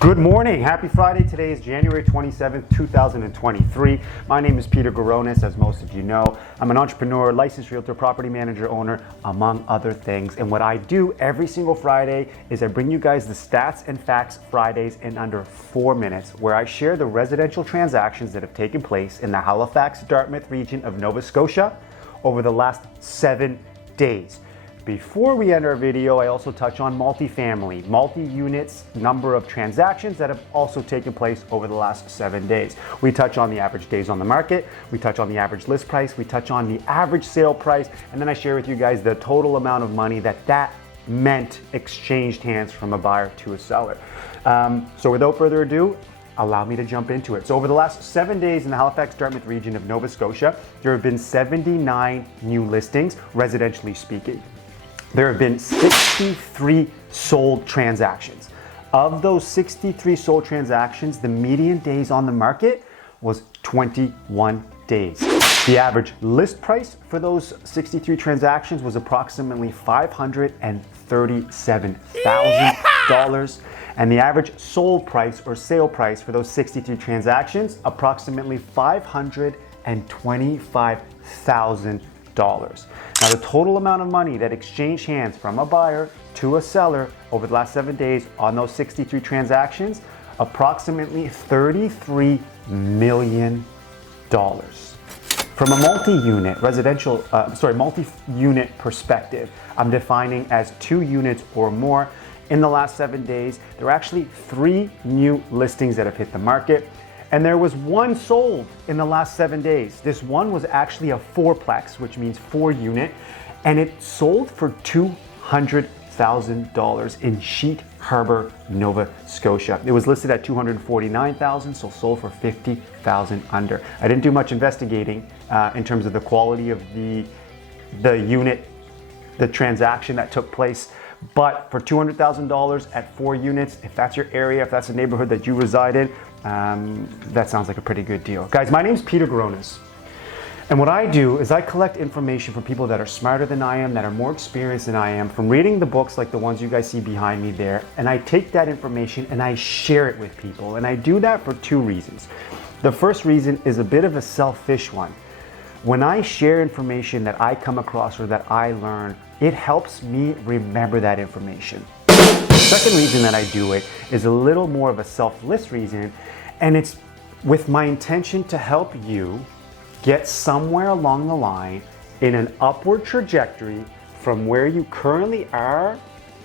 Good morning. Happy Friday. Today is January 27th, 2023. My name is Peter Goronis, as most of you know. I'm an entrepreneur, licensed realtor, property manager, owner, among other things. And what I do every single Friday is I bring you guys the Stats and Facts Fridays in under 4 minutes, where I share the residential transactions that have taken place in the Halifax-Dartmouth region of Nova Scotia over the last 7 days. Before we end our video, I also touch on multifamily, multi-units, number of transactions that have also taken place over the last 7 days. We touch on the average days on the market, we touch on the average list price, we touch on the average sale price, and then I share with you guys the total amount of money that meant exchanged hands from a buyer to a seller. So without further ado, allow me to jump into it. So over the last 7 days in the Halifax-Dartmouth region of Nova Scotia, there have been 79 new listings, residentially speaking. There have been 63 sold transactions. Of those 63 sold transactions, the median days on the market was 21 days. The average list price for those 63 transactions was approximately $537,000. And the average sold price or sale price for those 63 transactions, approximately $525,000. Now, the total amount of money that exchanged hands from a buyer to a seller over the last 7 days on those 63 transactions, approximately $33 million. From a multi-unit perspective, I'm defining as 2 units or more. In the last 7 days, there are actually 3 new listings that have hit the market. And there was 1 sold in the last 7 days. This one was actually a 4-plex, which means 4 unit, and it sold for $200,000 in Sheet Harbor, Nova Scotia. It was listed at $249,000, so sold for $50,000 under. I didn't do much investigating in terms of the quality of the unit, the transaction that took place. But for $200,000 at 4 units, if that's your area, if that's the neighborhood that you reside in, that sounds like a pretty good deal. Guys, my name's Peter Goronis. And what I do is I collect information from people that are smarter than I am, that are more experienced than I am, from reading the books like the ones you guys see behind me there. And I take that information and I share it with people. And I do that for 2 reasons. The first reason is a bit of a selfish one. When I share information that I come across or that I learn, it helps me remember that information. The second reason that I do it is a little more of a selfless reason, and it's with my intention to help you get somewhere along the line in an upward trajectory from where you currently are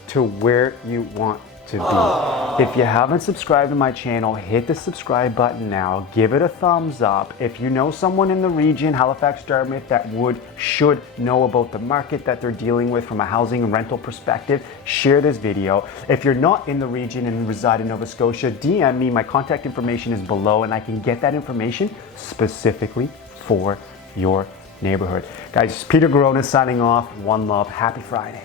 to where you want to be. If you haven't subscribed to my channel, hit the subscribe button now, give it a thumbs up. If you know someone in the region, Halifax-Dartmouth, that should know about the market that they're dealing with from a housing and rental perspective, share this video. If you're not in the region and reside in Nova Scotia, DM me. My contact information is below and I can get that information specifically for your neighborhood. Guys, Peter Goronis signing off. One love. Happy Friday.